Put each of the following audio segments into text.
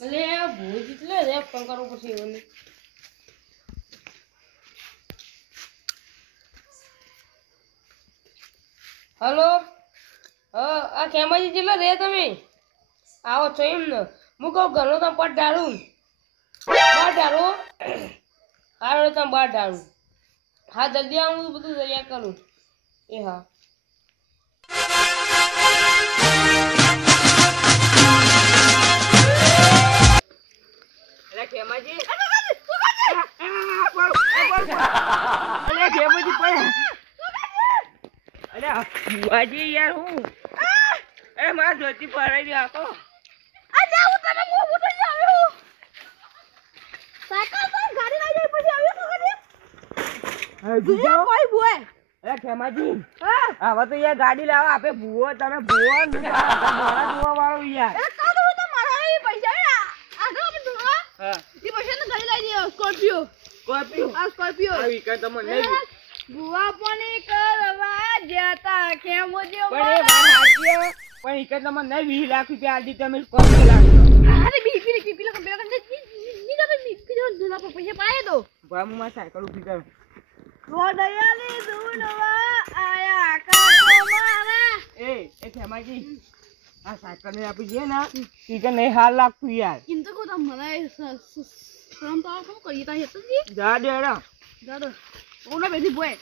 અલે ભૂઈ એટલે રે પણ કરવું પડશે એવું નહીં. હલો આ ખેમાજી જેટલો રે તમે આવો છો એમ ને હું કહું ઘરનો તમે પટ ડાળું બાર ડાળું હારો તમે બાર ડાળું હા જલ્દી આવું બધું તૈયાર કરું એ હા ખેમાજી बुआजी यार हूँ अरे मार धोती पहराई दिया तो अरे वो तने मो उठ जावे हो साइकिल पर गाड़ी लई जाई પછી આવ્યો તો ગાડી अरे बुआ कोई बुआ अरे खेमाजी आवा तो यार गाड़ी लावा आपे बुआ तने बुआ मारा बुआ वाળો यार अरे का तो मारा ये पैसा आगे अपन तो हां ये पैसा ने गाड़ी लई दियो स्कॉर्पियो स्कॉर्पियो આવી કે તમને નહીં बुआ पानी करवा जाता के मुझे પણ એ વાત સાચી પણ ઈ કે તમને નહીં 20 લાખ રૂપિયા આલી તમે સ્કોર્પિયો લાગો अरे बीपी ला कंपेयर करने नहीं तो बीपी जो दूल्हा पर पैसे पाए तो ભાઈ હું માં સાયકલ ઉભી કરું रोडयाली दूनवा आया का मारा એ ખેમાજી આ સાયકલ ને આપી દે ને ઈ કે નહીં હાલ લાગતું યાર किंतु को तो मला श्रम तो हम करिए ता हेत जी જા દે રા दादा ओना बेटी बोय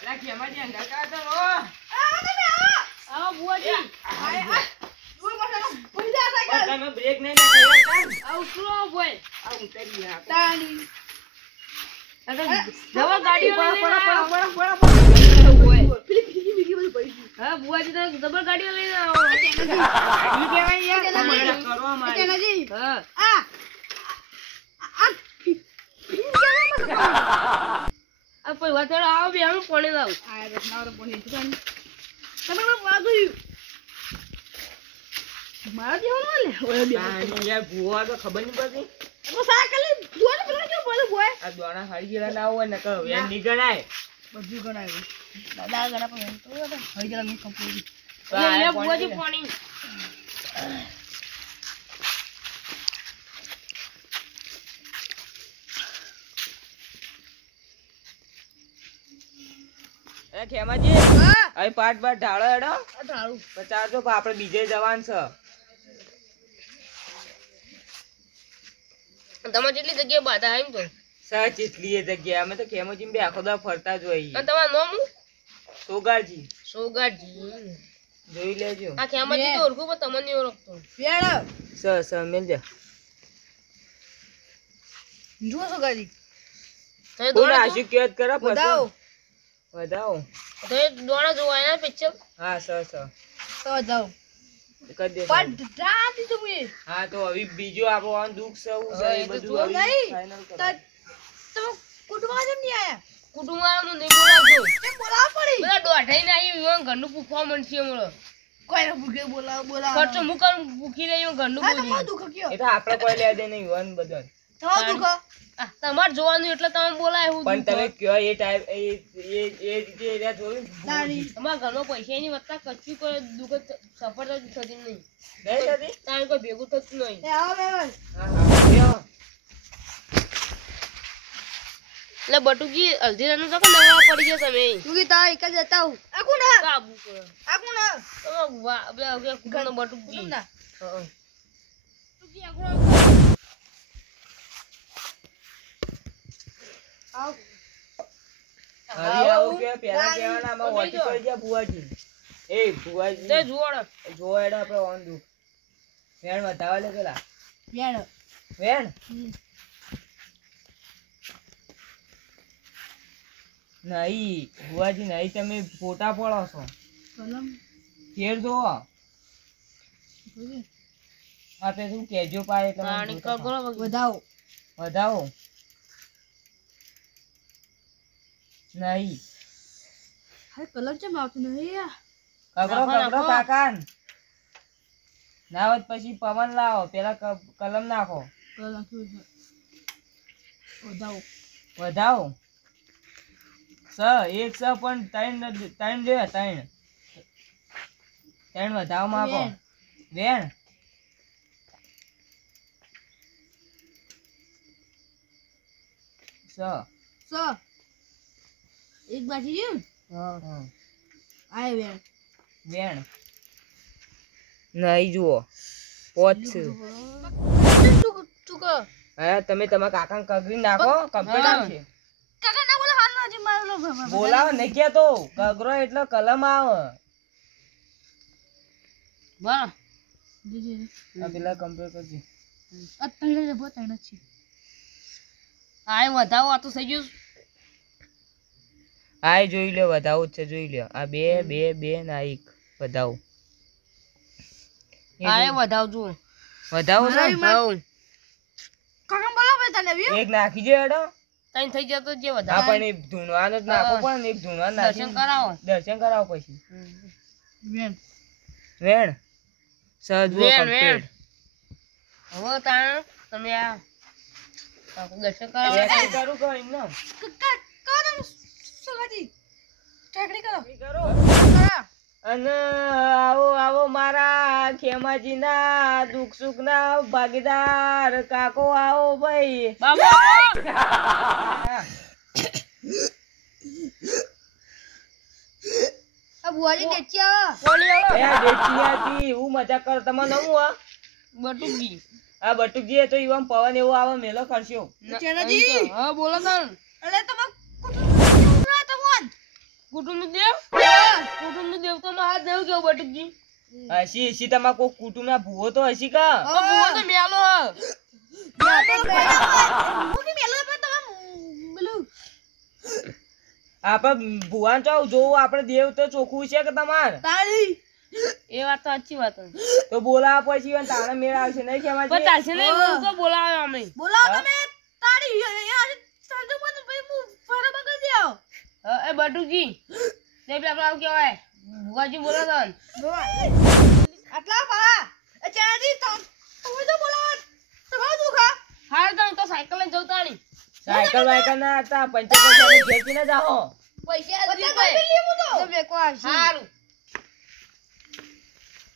અરે ખેમાજી અંગા કા તો आओ बुआ जी आए आ दूर मत पैसा साइकिल તમે બ્રેક નહીં નાખ્યા आओ स्लो बोय આ ઉતરી ગયા तानी અરે જવા ગાડી પડા बोय फिर बोल पैसा હા બુઆજી તો ડબલ ગાડીઓ લઈને આવો ગાડી કેવાય યાર તમારે કરો મારી કેના જી હા આ આ કોઈ વાતડો આવો બે હું કોણે લાવ આ રસનાવર પોણી તું તમે વાગું મારા જેવો લે ઓય બે યાર બુઆ તો ખબર નહીં પડતી તો સાયકલ જોને પેલા કેવું બોલે બોય આ દોણા હાડી ગયેલા ના હોય ને કહો વેન ની ગણાય બધું ગણાયું દાદા ગણા પણ તો હઈ જરા મે કંપની લે બુઆજી પાણી એ ખેમાજી હા આ પાટ પાટ ઢાળો હેડો આ ઢાળું પચાસ તો આપણે બીજે જવાન છે તમારે જેટલી જગ્યાએ બાધા એમ તો સચ એટલી જગ્યા અમે તો ખેમાજી બે આખો દા ફરતા જ હોઈએ અને તમારું નામ સોગાજી જોઈ લેજો આ ખેમાજી તો ઓળખું પણ તમને નહીં ઓળખતો પેડ સ મેલ જા જુઓ સોગાજી તો દોણા આશી કેત કરા બતાવો વધાવો તો દોણા જોવાય ને પિક્ચર હા સ તો જાઓ કર દે પણ દાદી તમે હા તો હવે બીજો આપણો આન દુખ છે એ બધું ફાઇનલ કરો તમે કુટુંબમાં જેમ નહીં આયા કુટુંબવાળાનું નહીં બોલાવતો કેમ બોલાવ પડી બધા દોઢાઈને આવી વિવાહ ઘરનું પરફોર્મન્સ છે હમણાં કોઈ ના ભૂખે બોલાવ ખર્ચો હું કરું ભૂખી રહી હું ઘરનું હા તો બોલી દુખ કયો એ તો આપણે કોઈ લેવા દે નહીં વિવાહ બધું તમારું દુખ તમારે જોવાનું એટલે તમે બોલાય હું પણ તમે કયો એ ટાઈપ એ જે એરિયા જોયું દાડી અમારા ઘરમાં પૈસા ની વધતા કચ્છી કોઈ દુઃખ સફળ થતી નહીં નહીં તારે કોઈ ભેગું થતું નહીં એ આવો બેવન હા એટલે બટુકી હલ્દીરાનું તો નવા પડી ગયો તમે તું કી તા એક જ જતા હું આ કોણ કાબુ કરો આ કોણ તમે વાહ બે કુટુંબનો બટુકી ના હા તું કી આવ હરી આવું કે પેલા કેવાના આમાં ઓટી પડી ગયા બુઆજી એ બુઆજી તે જોડ જોડ આપણે ઓન દુ વેણ બતાવા લે પેલા વેણ નહીં બુઆજી નહીં તમે ફોટા પડો છો કલમ ફેર જો આપે શું કેજો પાય તમે વધાવો વધાવો નહીં હા કલર ચમ આવતું નહીં યાર કગરો કાકાન નાવત પછી પવન લાવો પેલા કલમ નાખો કલર વધાવો સ એક સ પણ ત્રણ લે ત્રણ વધાવો માંગો વેણ સ એક બાકી રહ્યું આય વેણ વેણ નહીં જુઓ પોચ છે ચૂકો હા તમે તમારા કાકાને કગરી નાખો કમ્પ્લીટ છે કાકા ના બોલો હાલ ના મારો બોલાવો નહીં કેતો કગરો એટલે કલમ આવે બરાબર આ પેલા કમ્પ્લીટ કરજે અત્યારે જબો તણ છે આય વધાવો આ તો થઈ ગયું આય જોઈ લ્યો વધાવું જ છે જોઈ લ્યો આ બે બે બે ને આ એક વધાવું આય વધાવજો વધાવું છે ને? હઉ કાકા બોલો ભાઈ તને આવ્યું એક નાખી જો હેડો તઈ થઈ જતો જે હા વધાવ પણ એક ધૂનવાનું જ નાખવું પડે ને એક ધૂનવાનું દર્શન નાખી કરાવો દર્શન કરાવો પછી વેણ વેણ સહજ વેણ વેણ હવે તાણ તમે આ દર્શન કરાવો કરું કહો એમ ના કાકા સુગાજી ટેકડી કરો અને આવો આવો મારા ખેમાજીના દુઃખ સુખના ભાગીદાર કાકો આવો ભાઈ બાબા આ બુઆજી દેચ્યા એ દેખીયાથી હું મજાક કર તમને હું આ બટુકજી આ બટુકજી એ તો ઈવમ પવન એવો આવે મેલો કરશો ચેનાજી હા બોલો તાણ અલે તમે કુટુંબ તમોન કુટુંબ દેવ કુટુંબ દેવ તો માં હાથ દેવ કેવું બટુકજી હસી હસી તમારા કોઈ કુટુંબ ના ભૂવો તો હસી કા બુઓ તો મેલો મુકી મેલો પર તમે બોલું આપણે ભુવાન ચાવ જોવું આપણે દેવ તો ચોખ્ખું છે કે તમાર તાળી એ વાત તો સાચી વાત તો બોલાવા પછી અને તાણે મેળ આવશે નહીં પણ ખેમાજી ચાલશે નહીં હું તો બોલાવે અમે બોલાવો તમે તાળી યાર સાંજે મને ભાઈ હું ફરવા કરી દેઓ એ બટુકજી તે પેલા આવ કેવાય ભુવાજી બોલો તાણ આટલા પા એ ચેનાજી તમે તો બોલાવો તમારું દુખા હાર તાણ તો સાયકલ લઈને જવું તાણી સાયકલ વાયકલ ના હતા 55 ઘેચી ના જાઓ પૈસા પચાસ રૂપિયા લેવું તો બેકો આવશે સારું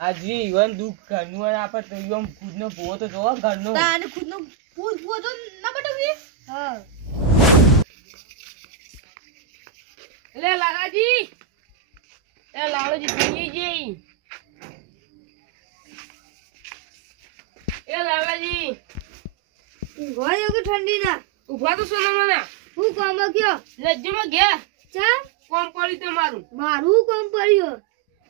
આ જીવન દુઃખ ઘરનું અને આપણે તો ઈવમ ખુદનો ભૂવો તો જોવો ઘરનો તાને ખુદનો ભૂત તો ના બટવી હા લે લાલાજી એ લાલાજી ભૂલી જઈ એ લાલાજી ગયો કે ઠંડી ના ઉભા તો સોના મને હું કામ કયો લજ્જમાં ગયા ચા કોમ પડી તમારું મારું કામ પડ્યો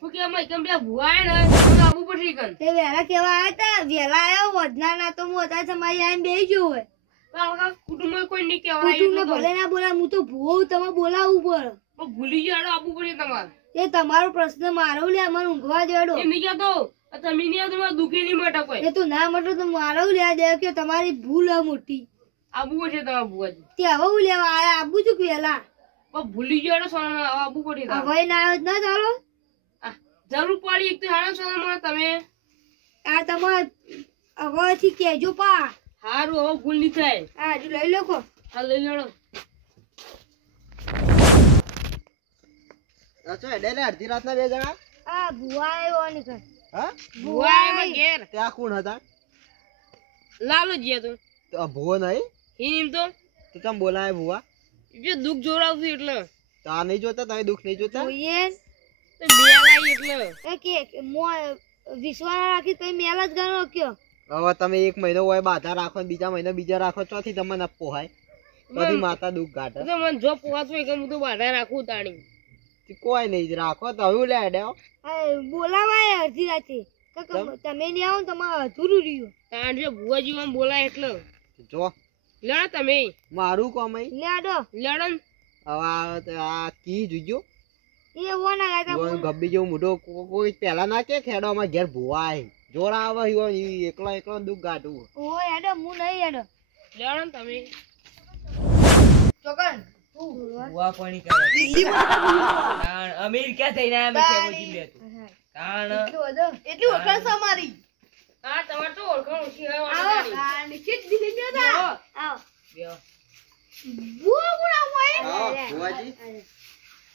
હું કે અમે કેમ પેલા ભુવાય ને તો આવું પડશે કન તે વેલા કેવા આયા તા વેલા આયો વધના ના તો હું હતા તમારી આઈને બેહી ગયો હોય આખા કુટુંબમાં કોઈ નહીં કહેવાય કુટુંબને એટલું ભલે ના બોલા હું તો ભૂવો તમે બોલાવવું પડે તો ભૂલી ગયો આડો આપવું પડે તમારે એ તમારો પ્રશ્ન મારો લે મને ઊંઘવા દેડો એમ નહીં કહેતો તમે નહીં આવતો મારે દુઃખી નહીં માટે કોઈ એ તો ના મટો તો મારો લે દે કે તમારી ભૂલ હે મોટી આપવું પડશે તમારે ભુવાજી તે હવે હું લેવા આયા આબુ છું વેલા પણ ભૂલી ગયો આડો સોના આપવું પડશે તમારે હવે ના આવ્યો ના ચાલો જરૂર પડી એક તો હાડા સોનામાં તમે આ તમાર હવેથી કેજો પા હારું હવે ભૂલ નહીં થાય આ હજુ લઈ લો કો હા લઈ લેડો અડધી રાતના બે જણા આ ભુવા આવ્યો ને કર હા ભુવાય માં ઘેર ત્યાં કોણ હતા લાલો જીયા તો તો ભૂવો નહીં એમ તો તમે બોલાય ભૂવા જો દુઃખ જોડાવતું એટલે તો આ નહીં જોતા તમે દુઃખ નહીં જોતા જોઈએ તો બે લાઈ એટલે એ કે મો વિશ્વાસ રાખી તો મેલ જ ગણો કયો હવે તમે એક મહિનો હોય બાધા રાખો ને બીજા મહિનો બીજા રાખો ચોથી તમને ન પોહાય બધી માતા દુઃખ ગાટે તો મને જો પોવાતું હોય કે હું તો બાધા રાખું તાણી કોઈ નહીં રાખો તો હવે લે ડ્યો બોલાવાય અડધી રાતે તમે નહીં આવો ને તમારે અધૂરું રહ્યું તાણ જો ભુવાજી આમ બોલાય એટલે જો લડો તમે મારું કોમ લેડો લડો ને. હવે આ કી જોજો એ વો ના ગાતા ગબ્બી જેવું મોટો કોઈ પેલા ના કે ખેડો અમાર ઘેર ભૂવાય જોર આવે એકલો એકલો દુઃખ ગાટવું ઓ હેડો હું નહીં હેડો લડો ને તમે ચોકન ભુવા પાણી કરે કારણ અમીર ક્યાં થઈને આયા મેં કેવું લેતું કારણ એટલી ઓળખાણ છે અમારી હા તમારે તો ઓળખાણ ઓછી હોય વાંધો આવો નહીં. નિશ્ચિત દિલે ગયા તા આવો બેહો. બુઆ બુઆ હોય આવો, ભુવાજી.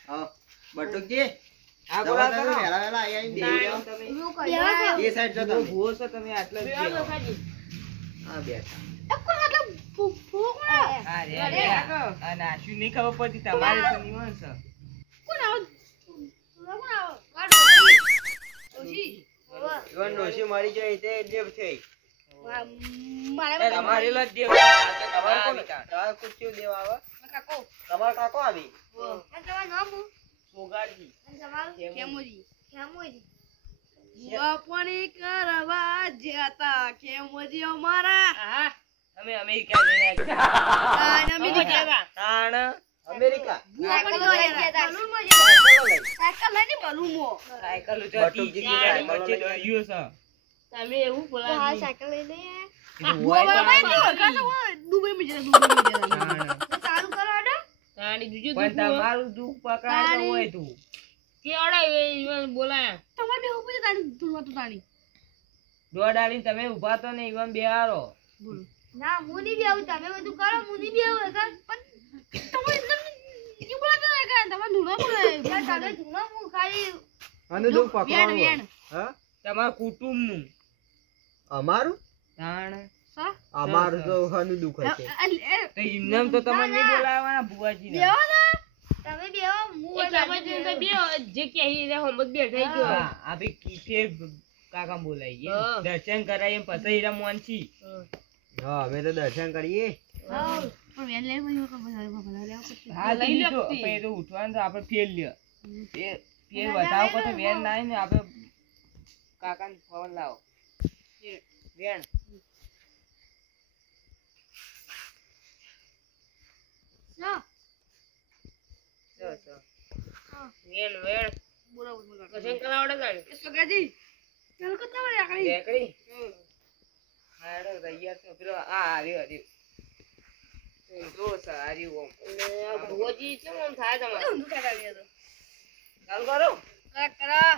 આવો, બટુકજી. આ જવા બોલા તમે કરો. વહેલા વહેલા આઈ આઈને બેહી જાઓ. તમે એવું કરે એ સાઈડ જો તમે. ભૂવો છો તમે આટલા જ બેહો બેહો. કાકાજી. હા, બેઠા. કોણ આટલા ભૂખ હા રે રે. આ નાશ્યું નહીં ખબર પડતી તમારે તો નિવાન છે. કોણ આવો ઈવન ડોશી મળી જાય તે દેવ થઈ. તમારે લો જ દેવ. તમારે કોણ? તમારે કુછ દેવ આવે? તમારો કાકો આવી. સોગાડજી. પાણી કરવા જતા કેમોજી અમારા હા અમે અમેરિકા જઈને આવ્યા. અમેરિકા તાણ અમેરિકા. સાયકલ લઈને બલુમો સાયકલ બટુકજી ઉતરતી ની ગાડી સાયકલ વચ્ચે લઈ દોર્યું છે. તમે એવું બોલાવી. તાણી બીજું પણ દુઃખ હોય. તમારું દુઃખ પકડાય તો હોય તું. કેવડાય એ ઈવન બોલાયા. દોડ આલીને તમે ઊભા તો ને ઈવન બેહારો. ના મુની બી આવું તમે બધું કરો મુની બી આવું પણ તમે ઈ બોલાતા ને કાં તમાર ધૂણો બોલે તમે ધૂણો હું ખાલી આનું દુઃખ પકડવાનું હોય. વેણ. હા? તમારા કુટુંબનું. અમારું? તાણ અમારું તો આનું દુઃખ હશે. તો એમનેમ તો તમને નહીં બોલાવવાના ભુવાજીને. તમે બેહો હું એ કાકાજી તો બેહો, જે કહે એ હોમ જ બેઠા ગયો. હા, આ ભઈ કીથે કાકા બોલાઈએ. હા. દર્શન કરાઈએ ને પછી હીરા મોનસી. હા, અમે તો દર્શન કરીએ. પણ વેણ લઈ મને હા, લઈ લઈ લો લો. તે. પછી તો ઉઠવાનું તો આપણે ફેર લ્યો. ફેર બતાવો પછી વેન ના આવીને આપણે કાકાને ફોન લાવો. વેણ. ચો, ચો. વેણ વેણ કશું કરાવડે તાણી. સગાજી ચાલ કતા વળે આકડી રેકડી? હા, હેડો, તૈયાર છો. પેલો આ આવ્યો. જો સર, આવ્યું ઓમ. અને આ ભુવાજી કેમ આમ થાય તમારે? ઊંધું કાઢા દે તો ચાલુ કરો. કરા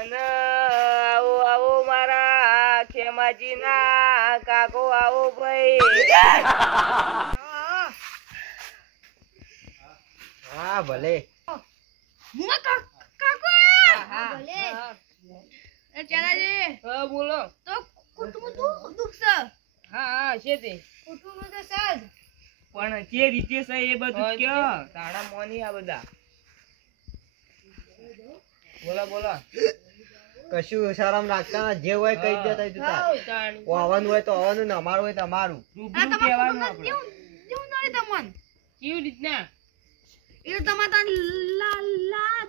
અને આવો આવો મારા ખેમાજીના કાકો આવો ભાઈ. હા, ભલે. મુવા કાકો હા. ભલે એ ચાલાજી હા બોલો. તો કુટુંબ દુખ છે હા હા છે તે. કુટુંબ તો સાજ પણ જે રીતે છે એ બધું કયો તાણા મોની આ બધા. બોલો બોલો. કશું શરમ રાખતા ના, જે હોય કહી દેતા તું તાર. તાણી. આવવાનું હોય તો આવવાનું ને અમારું હોય તો અમારું. રૂબરૂ કહેવાનું આપણે. કેવું નડી તમન કેવી રીતના? એ તમાર તા લા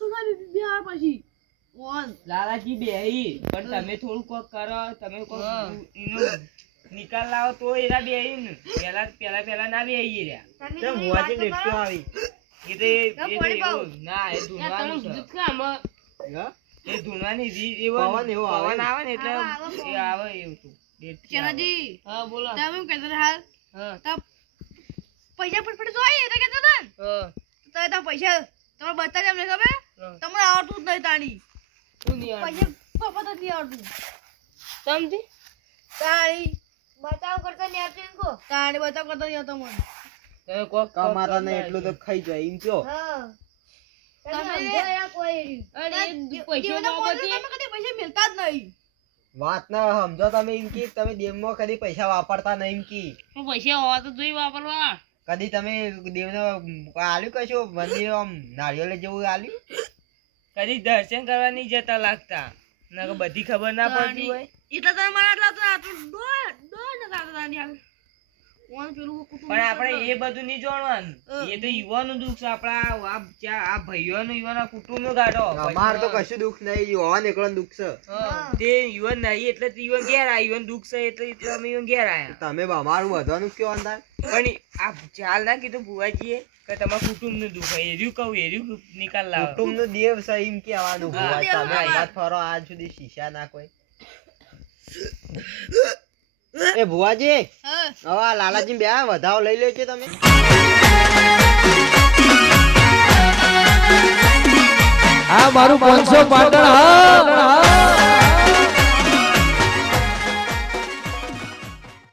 તુના બિહાર પછી ઓન લાલાજી બેહી પણ તમે થોડું કોક કરો. તમે કોક હા. એનો નિકાલ લાવો તો એરા બેહી ને. પેલા ના બેહી રહ્યા. કેમ ભુવાજી દેખતો આવી? એ તો એવું. ના, એ યાર, તમે ધૂનવાનું છે. કીધું કે આમાં હા? એ ધૂનવાની રીત પવન એવો આવે પવન ને. આવે ને એટલે આવે એ આવે એવું હતું. ડેટથી આવે. ચાલાજી હા બોલો. તમે એમ કહેતા હાલ હા તો પૈસા ફટફટ જોઈએ એટલે કહેતા હતા ને હા તો એ તો પૈસા તમે બતા એમને ખબર હા. તમને આવડતું જ નહીં તાણી શું નહીં આવડતું? પૈસા પપ્પા તો નહીં આવડતું સમજી? તાણી બતાવ કરતા નહીં આવતું એમ કો તાણી બતાવ કરતા નહીં આવતો મને તમે કોક કમાતા ને એટલું તો ખાઈ જાય એમ કયો. હા અરે એ પૈસા તમે બાબતે કદી પૈસા મિલતા જ નહીં વાત ના સમજો તમે એમ કી તમે દેવમાં કદી પૈસા વાપરતા નહીં એમ કી. પણ પૈસા હોવા તો જોઈએ વાપરવા. કદી તમે દેવને આલ્યું કશું મંદિર આમ નારિયેળ જેવું આલ્યું? કદી દર્શન કરવા નહીં જતા લાગતા. નકર બધી ખબર ના પડતી હોય. એટલે તમે મને આટલા તો આટલું દોડ નતા આવતા તાણી હાલ કોણ પેલું કુટુંબ પણ આપણે એ બધું નહીં જોવાનું. એ તો યુવાનું દુઃખ છે. આપણા આ ભાઈઓનું યુવાના કુટુંબનું કાઢો. અમાર તો કશું દુઃખ નહીં, હોવા એકલો દુઃખ છે. હા તે યુવાન નહીં એટલે તો યુવાન ઘેર આયા. યુવાન દુઃખ છે એટલે અમે યુવાન ઘેર આયા. તમે અમારું વધવાનું કયો અંદાજ? પણ આ ચાલ ના કીધું ભુવાજીએ કે તમારા કુટુંબનું દુઃખ હોય. એર્યું કહું એર્યું નિકાલ લાવો. કુટુંબ નું દેવ છે એમ કહેવાનું. હા, ભુવા, દેવ તમે છે. અંગાત ફરો આજ સુધી શીશા ના કોઈ. એ ભુવાજી, હા હવે આ લાલાજી બે વધાવો લઈ લેજો તમે. આ મારું 500 પાટણ હા